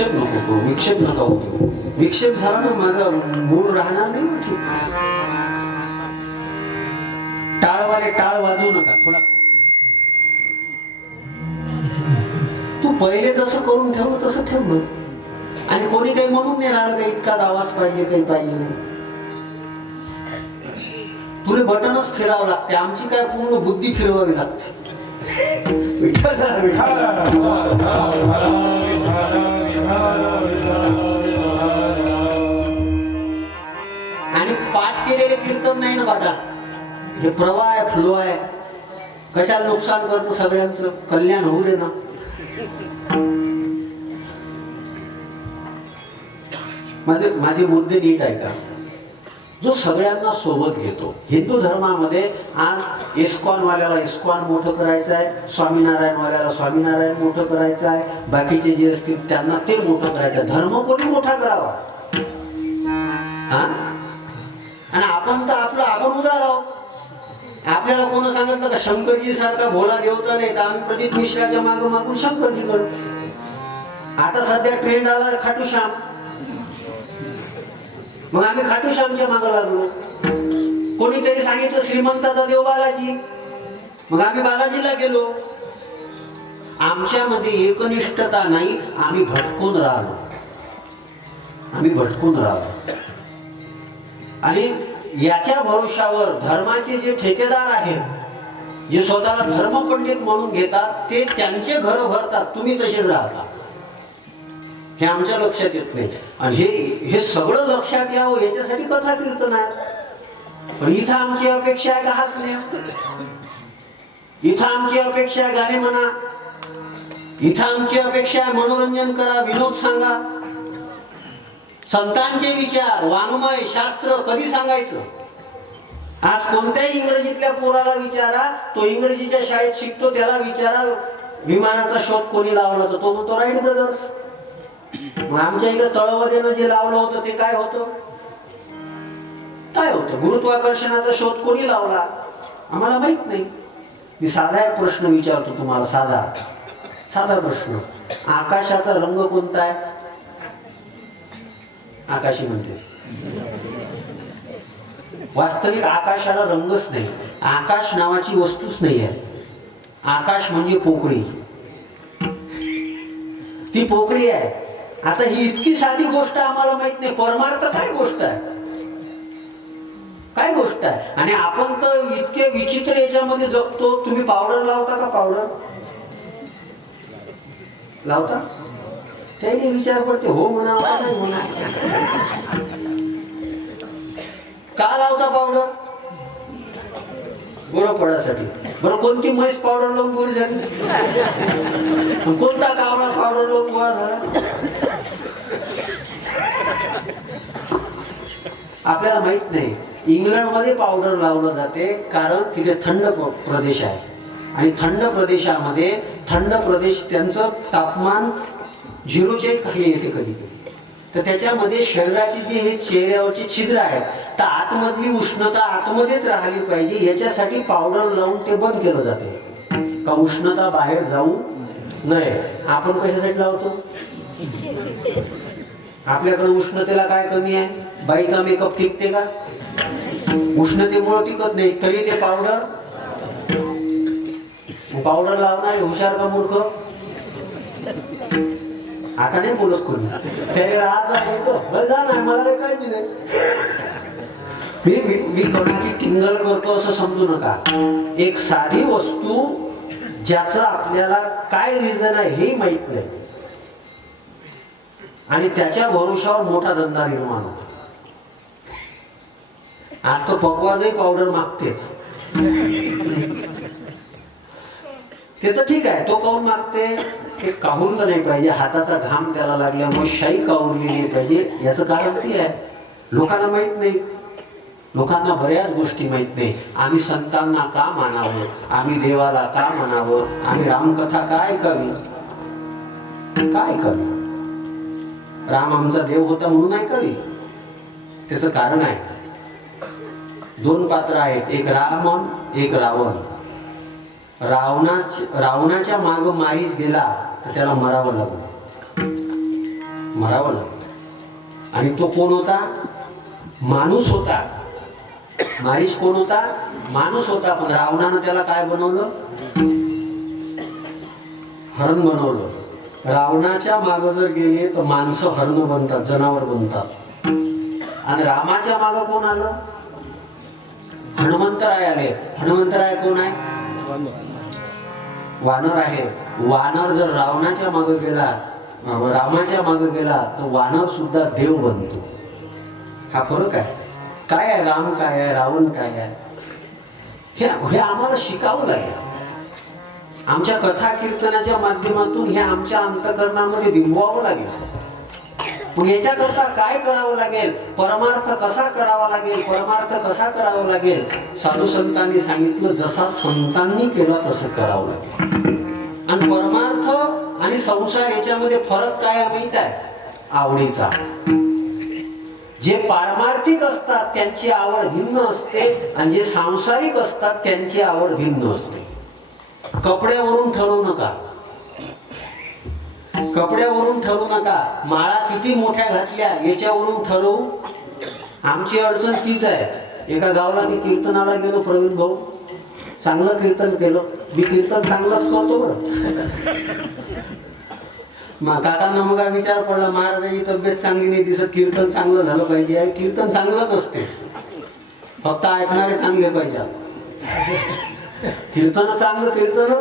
विक्षेप नको करू विक्षेप नका होतो विक्षेप झाला ना माझा मूळ राहणार नाही टाळवाले टाळ वाजवू नका थोडा. तू पहिले जसं करून ठेव तसं ठेव ना आणि कोणी काही म्हणून नाही राहिलं का इतकाच आवाज पाहिजे काही पाहिजे नाही. तुला बटनच फिरावं लागते आमची काय पूर्ण बुद्धी फिरवावी लागते. विठ्ठल विठ्ठल. कीर्तन नाही ना बाटा हे प्रवाह आहे फ्लो आहे. कशाला नुकसान करतो सगळ्यांचं? कल्याण होऊ दे ना. माझे माझे मुद्दे नीट ऐका. जो सगळ्यांना सोबत घेतो. हिंदू धर्मामध्ये आज इस्कॉन वाल्याला इस्कॉन मोठं करायचं आहे स्वामीनारायण वाल्याला स्वामीनारायण मोठं करायचं आहे बाकीचे जे असतील त्यांना ते मोठं करायचं आहे. धर्म कोणी मोठा करावा? हा? आणि आपण तर आपलं आपण उदार आहोत. आपल्याला कोण सांगितलं का शंकरजी सारखा भोला देवता नाही तर आम्ही प्रदीप मिश्राच्या माग मागून शंकरजी करू आता सध्या ट्रेंड आला खाटू श्याम मग आम्ही खाटू श्यामच्या माग लागलो. कोणीतरी सांगितलं श्रीमंताचा देव बालाजी. मग आम्ही बालाजीला गेलो. आमच्यामध्ये एकनिष्ठता नाही आम्ही भटकून राहिलो. आम्ही भटकून राहिलो. आणि याच्या भरोशावर धर्माचे जे ठेकेदार आहेत जे स्वतःला धर्मपंडित म्हणून घेतात ते त्यांचे घर भरतात. तुम्ही तसेच राहता. हे आमच्या लक्षात येत नाही. आणि हे हे सगळं लक्षात यावं याच्यासाठी कथा कीर्तन आहे. पण इथं आमची अपेक्षा आहे का हसणे इथं आमची अपेक्षा आहे गाणे म्हणा. इथं आमची अपेक्षा आहे मनोरंजन करा विनोद सांगा. संतांचे विचार वाङ्मय शास्त्र कधी सांगायचं? आज कोणत्याही इंग्रजीतल्या पोराला विचारा तो इंग्रजीच्या शाळेत शिकतो त्याला विचारा विमानाचा शोध कोणी लावला होता? तो म्हणतो राईट ब्रदर्स मग आमच्या इकडे तळवदेनं जे लावलं होतं ते काय होतं? काय होतं? गुरुत्वाकर्षणाचा शोध कोणी लावला? आम्हाला माहीत नाही. मी साधा एक प्रश्न विचारतो तुम्हाला साधा. साधा प्रश्न. आकाशाचा रंग कोणता आहे? आकाशी म्हणते. वास्तविक आकाशाला रंगच नाही. आकाश नावाची वस्तूच नाही आहे आकाश म्हणजे पोकळी. ती पोकळी आहे. आता ही इतकी साधी गोष्ट आम्हाला माहीत नाही. परमार्थ काय गोष्ट आहे? काय गोष्ट आहे? आणि आपण तर इतके विचित्र याच्यामध्ये जगतो तुम्ही पावडर लावता का पावडर लावता? त्याने विचार करते हो म्हणा का नाही म्हणा का लावता पावडर गोरं पडासाठी बरं कोणती म्हैस पावडर लावून गोरी झाली? कोणता कावळा पावडर लावून गोळा झाला? आपल्याला माहीत नाही. इंग्लंडमध्ये पावडर लावलं जाते कारण तिथे थंड प्रदेश आहे. आणि थंड प्रदेशामध्ये थंड प्रदेश त्यांचं तापमान झिरोच्या खाली येते कधी कधी तर त्याच्यामध्ये शरीराचे जे हे चेहऱ्यावरचे छिद्र आहेत तर आतमधली उष्णता आतमध्येच राहिली पाहिजे याच्यासाठी पावडर लावून ते बंद केलं जाते. का उष्णता बाहेर जाऊ नये. आपण कशासाठी लावतो? आपल्याकडे उष्णतेला काय कमी आहे? बाईचा मेकअप टिकते का? उष्णतेमुळे टिकत नाही तरी ते पावडर पावडर लावणारे हुशार का मूर्ख? आता नाही बोलत कोणी. त्याने आज जा ना मला काही काळजी नाही. मी मी- कोणाची टिंगल करतो असं समजू नका. एक साधी वस्तू ज्याचं आपल्याला काय रिझन आहे हे माहीत नाही. आणि त्याच्या भरोशावर मोठा धंदा निर्माण होतो. आज तो पकवाजही पावडर मागतेच. ते तर ठीक आहे तो काऊन मागते? ते काहुरलं नाही पाहिजे हाताचा घाम त्याला लागल्यामुळे शाई काहुरली नाही पाहिजे याचं कारण ते आहे. लोकांना माहीत नाही. लोकांना बऱ्याच गोष्टी माहीत नाही. आम्ही संतांना का मानावं? आम्ही देवाला का मानावं? आम्ही रामकथा काय ऐकावी? काय ऐकावी? राम आमचा देव होता म्हणून ऐकावी? त्याचं कारण आहे. दोन पात्र आहेत. एक राम एक रावण. रावणा रावणाच्या माग मारीच गेला तर त्याला मरावं लागलं. मरावं लागलं. आणि तो कोण होता? माणूस होता. मारीच कोण होता? माणूस होता. पण रावणानं त्याला काय बनवलं? हरण बनवलं. रावणाच्या माग जर गेले तर माणसं हरण बनतात जनावर बनतात. आणि रामाच्या माग कोण आलं? हनुमंतराय आले. हनुमंतराय कोण आहे? वानर आहे. वानर जर रावणाच्या मागे गेला रामाच्या मागे गेला तर वानर सुद्धा देव बनतो. हा फरक आहे. काय आहे राम काय आहे रावण काय आहे? हे हे आम्हाला शिकावं लागेल. आमच्या कथा कीर्तनाच्या माध्यमातून हे आमच्या अंतकरणामध्ये बिंबवावं लागेल. मग याच्याकरता काय करावं लागेल? परमार्थ कसा करावा लागेल? परमार्थ कसा करावा लागेल? साधू संतांनी सांगितलं जसा संतांनी केला तसं करावं लागेल. आणि परमार्थ आणि संसार याच्यामध्ये फरक काय माहीत आहे? आवडीचा. जे पारमार्थिक असतात त्यांची आवड भिन्न असते. आणि जे सांसारिक असतात त्यांची आवड भिन्न असते. कपड्यावरून ठरवू नका. कपड्यावरून ठरवू नका. माळा किती मोठ्या घातल्या याच्यावरून ठरवू. आमची अडचण तीच आहे. एका गावाला मी कीर्तनाला गेलो प्रवीण भाऊ. चांगलं कीर्तन केलं. मी कीर्तन चांगलंच करतो बरं. मग काकांना मग विचार पडला महाराजाची तब्येत चांगली नाही दिसत कीर्तन चांगलं झालं पाहिजे. आणि कीर्तन चांगलंच असते. फक्त ऐकणारे चांगले पाहिजे. कीर्तन चांगलं कीर्तन?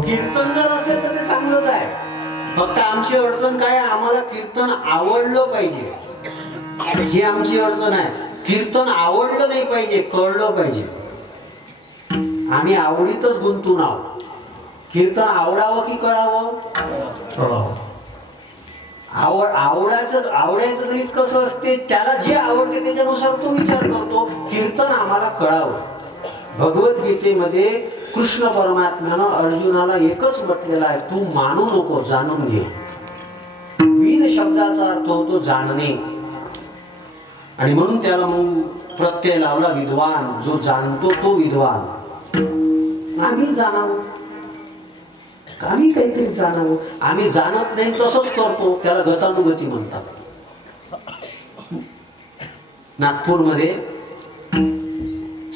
कीर्तन जर असेल तर ते चांगलंच आहे. फक्त आमची अडचण काय आम्हाला कीर्तन आवडलं पाहिजे. ही आमची अडचण आहे. कीर्तन आवडलं नाही पाहिजे कळलं पाहिजे. आम्ही आवडीतच गुंतून आहोत. कीर्तन आवडावं की कळावं. आवड आवडायचं आवडायचं गणित कसं असते त्याला जे आवडते त्याच्यानुसार तो विचार करतो. कीर्तन आम्हाला कळावं. भगवद्गीतेमध्ये कृष्ण परमात्म्यानं अर्जुनाला एकच म्हटलेला आहे तू मानू नको जाणून घे. वीर शब्दाचा अर्थ होतो जाणणे. आणि म्हणून त्याला मग प्रत्यय लावला विद्वान जो जाणतो तो विद्वान. आम्ही जाणावं. आम्ही काहीतरी जाणावं. आम्ही जाणत नाही तसंच करतो. त्याला गतानुगती म्हणतात. नागपूरमध्ये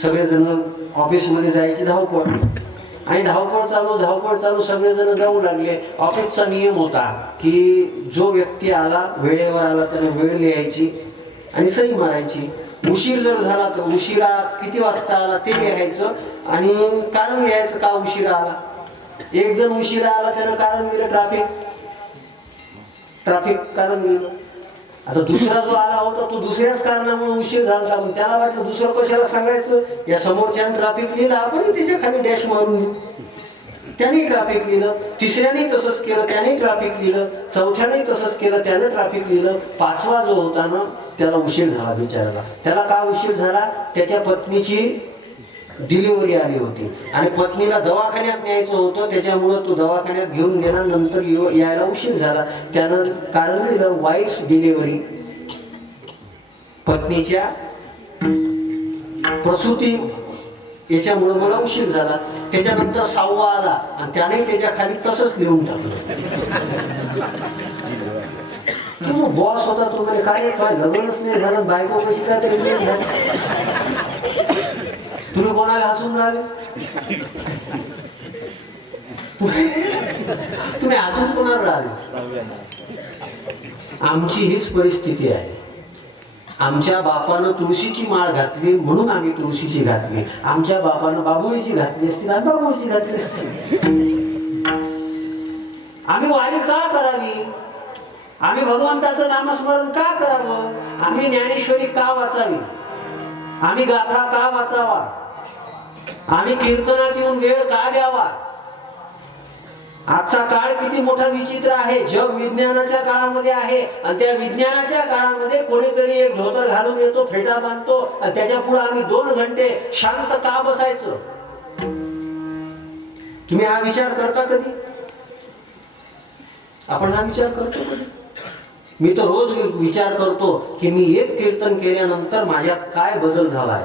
सगळेजण ऑफिसमध्ये जायची धावपळ. आणि धावपळ चालू धावपळ चालू सगळेजण जाऊ लागले. ऑफिसचा नियम होता की जो व्यक्ती आला वेळेवर आला त्याने वेळ लिहायची आणि सही मारायची. उशीर जर झाला तर उशिरा किती वाजता आला ते लिहायचं आणि कारण लिहायचं का उशिरा आला? एक जण उशिरा आला त्यानं कारण दिलं ट्रॅफिक ट्रॅफिक कारण दिलं आता दुसरा जो आला होता तो दुसऱ्याच कारणामुळे उशीर झाला मग त्याला वाटलं दुसरं कशाला सांगायचं? या समोरच्याने ट्रॅफिक लिहिलं. आपण त्याच्याखाली डॅश मारून त्याने ट्रॅफिक लिहिलं. तिसऱ्याने तसंच केलं. त्याने ट्रॅफिक लिहिलं. चौथ्याने तसंच केलं. त्याने ट्रॅफिक लिहिलं. पाचवा जो होता ना त्याला उशीर झाला बिचाराला. त्याला का उशीर झाला? त्याच्या पत्नीची डिलिव्हरी आली होती. आणि पत्नीला दवाखान्यात न्यायचं होतं त्याच्यामुळं तो दवाखान्यात घेऊन गेला नंतर यायला उशीर झाला. त्यानं कारण दिलं वाईफ डिलिव्हरी. पत्नीच्या प्रसूती याच्यामुळे मला उशीर झाला. त्याच्यानंतर सहावा आला आणि त्याने त्याच्याखाली तसंच लिहून टाकलं. बॉस होता तो म्हणे काय लग्नच नाही झालं? बायको कशी काय तरी नाही तुम्ही कोणाला हसून राहिले? तुम्ही हसून कोणाला राहिले? आमची हीच परिस्थिती आहे. आमच्या बापानं तुळशीची माळ घातली म्हणून आम्ही तुळशीची घातली. आमच्या बापानं बाबुळीची घातली असती ना बाबुळीची घातली असती. आम्ही वारी का करावी? आम्ही भगवंताचं नामस्मरण का करावं? आम्ही ज्ञानेश्वरी का वाचावी? आम्ही गाथा का वाचावा? आम्ही कीर्तनात येऊन वेळ का द्यावा? आजचा काळ किती मोठा विचित्र आहे. जग विज्ञानाच्या काळामध्ये आहे आणि त्या विज्ञानाच्या काळामध्ये कोणीतरी एक धोतर घालून येतो फेटा बांधतो आणि त्याच्या पुढे आम्ही दोन घंटे शांत का बसायचो? तुम्ही हा विचार करता कधी? आपण हा विचार करतो कधी? मी तर रोज विचार करतो की मी एक कीर्तन केल्यानंतर माझ्यात काय बदल झालाय?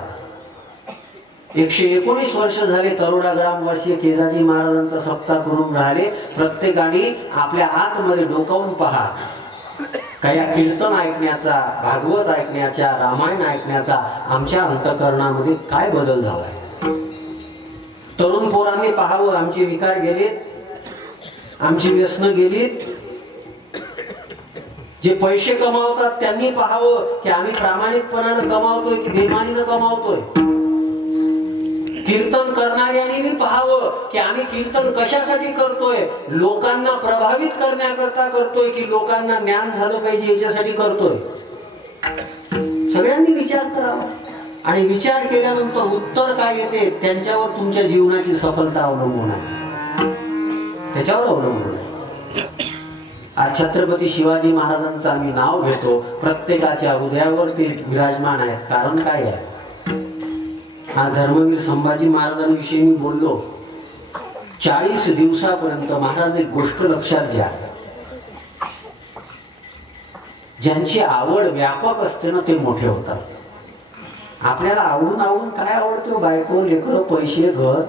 एकशे एकोणीस वर्ष झाले तरोडा ग्रामवासी केजाजी महाराजांचा सप्ताह करून राहिले. प्रत्येकाने आपल्या आतमध्ये डोकावून पहा. काही कीर्तन ऐकण्याचा भागवत ऐकण्याचा रामायण ऐकण्याचा आमच्या अंतकरणामध्ये काय बदल झालाय? तरुण पोरांनी पाहावं आमचे विकार गेलेत. आमची व्यसन गेलीत. जे पैसे कमावतात त्यांनी पाहावं की आम्ही प्रामाणिकपणानं कमावतोय की बेमानीनं कमावतोय. कीर्तन करणाऱ्यांनी पाहावं की आम्ही कीर्तन कशासाठी करतोय? लोकांना प्रभावित करण्याकरता करतोय की लोकांना ज्ञान झालं पाहिजे याच्यासाठी करतोय? सगळ्यांनी विचार करावा. आणि विचार केल्यानंतर उत्तर काय येते? त्यांच्यावर तुमच्या जीवनाची सफलता अवलंबून आहे. त्याच्यावर अवलंबून आहे. आज छत्रपती शिवाजी महाराजांचं आम्ही नाव घेतो. प्रत्येकाच्या हृदयावर ते विराजमान आहेत. कारण काय आहे? हा धर्मवीर संभाजी महाराजांविषयी मी बोललो. चाळीस दिवसापर्यंत महाराज एक गोष्ट लक्षात घ्या. ज्यांची आवड व्यापक असते ना ते मोठे होतात. आपल्याला आवडून आवडून काय आवडतो हो बायको लेकर पैसे घर?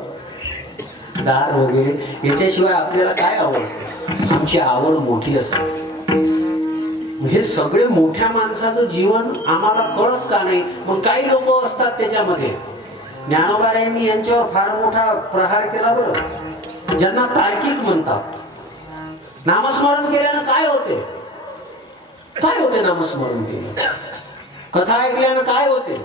दार वगैरे. याच्याशिवाय आपल्याला काय आवडतं? आमची आवड मोठी असते हे सगळे मोठ्या माणसाचं जीवन आम्हाला कळत का नाही? मग काही लोक असतात त्याच्यामध्ये. ज्ञानोबारायांनी यांच्यावर फार मोठा प्रहार केला बरं. ज्यांना तार्किक म्हणतात. नामस्मरण केल्यानं काय होते? काय होते नामस्मरण केलं कथा ऐकल्यानं काय होते?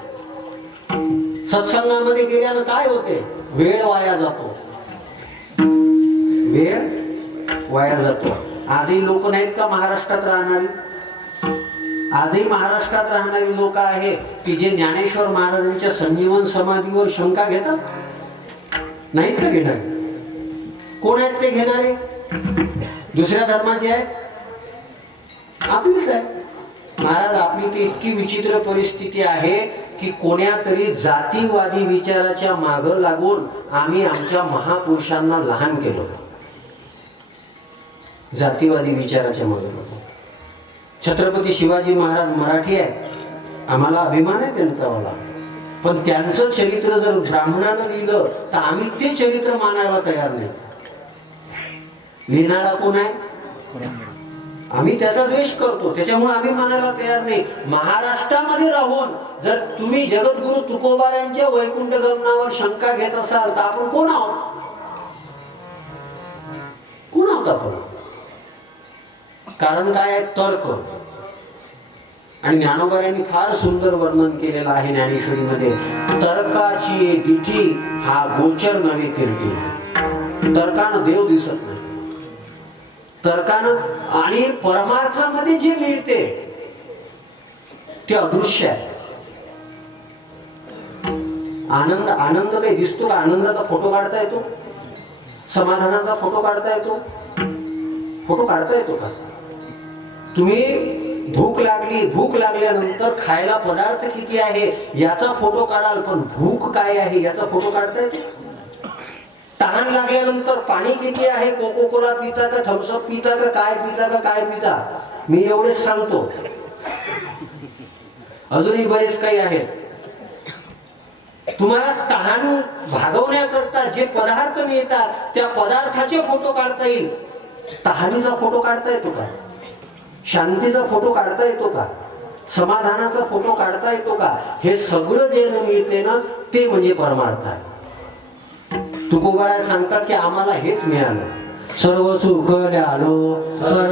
सत्संगामध्ये गेल्यानं काय होते? वेळ वाया जातो. वेळ वाया जातो. आजही लोक नाहीत का महाराष्ट्रात राहणारी? आजही महाराष्ट्रात राहणारी लोक आहेत की जे ज्ञानेश्वर महाराजांच्या संजीवन समाधीवर शंका घेतात? नाहीत का घेणार? कोण आहेत ते घेणारे? दुसऱ्या धर्माचे आहेत? आपलीच आहे महाराज आपली ती इतकी विचित्र परिस्थिती आहे की कोण्यातरी जातीवादी विचाराच्या माग लागून आम्ही आमच्या महापुरुषांना लहान केलं. जातीवादी विचाराच्या मागे लागून. छत्रपती शिवाजी महाराज मराठी आहे आम्हाला अभिमान आहे त्यांचा वाला पण त्यांचं चरित्र जर ब्राह्मणानं लिहिलं तर आम्ही ते चरित्र मानायला तयार नाही. लिहिणारा कोण आहे? आम्ही त्याचा द्वेष करतो. त्याच्यामुळे आम्ही मानायला तयार नाही. महाराष्ट्रामध्ये राहून जर तुम्ही जगद्गुरु तुकोबारांच्या वैकुंठ गमनावर शंका घेत असाल तर आपण कोण आहोत? कोण आहोत आपण? कारण काय आहे? तर्क. आणि ज्ञानोबा यांनी फार सुंदर वर्णन केलेलं आहे ज्ञानेश्वरीमध्ये. तर्काची दिठी हा गोचर नव्हे किरटी तर्कानं देव दिसत नाही. तर्कानं आणि परमार्थामध्ये जे मिळते ते अदृश्य आहे. आनंद आनंद काही दिसतो का? आनंदाचा फोटो काढता येतो? समाधानाचा फोटो काढता येतो? फोटो काढता येतो का? तुम्ही भूक लागली भूक लागल्यानंतर खायला पदार्थ किती आहे याचा फोटो काढाल पण भूक काय आहे याचा फोटो काढता येतो तहान लागल्यानंतर पाणी किती आहे? कोको कोला पिता का थम्सअप पिता का काय पिता का काय पिता? मी एवढेच सांगतो. अजूनही बरेच काही आहेत. तुम्हाला तहान भागवण्याकरता जे पदार्थ मिळतात त्या पदार्थाचे फोटो काढता येईल. तहानीचा फोटो काढता येतो का? शांतीचा फोटो काढता येतो का? समाधानाचा फोटो काढता येतो का? हे सगळं जे मिळते ना ते म्हणजे परमार्थ आहे. तुकोबाराय सांगतात की आम्हाला हेच मिळालं. सर्व सुख आलो सर्व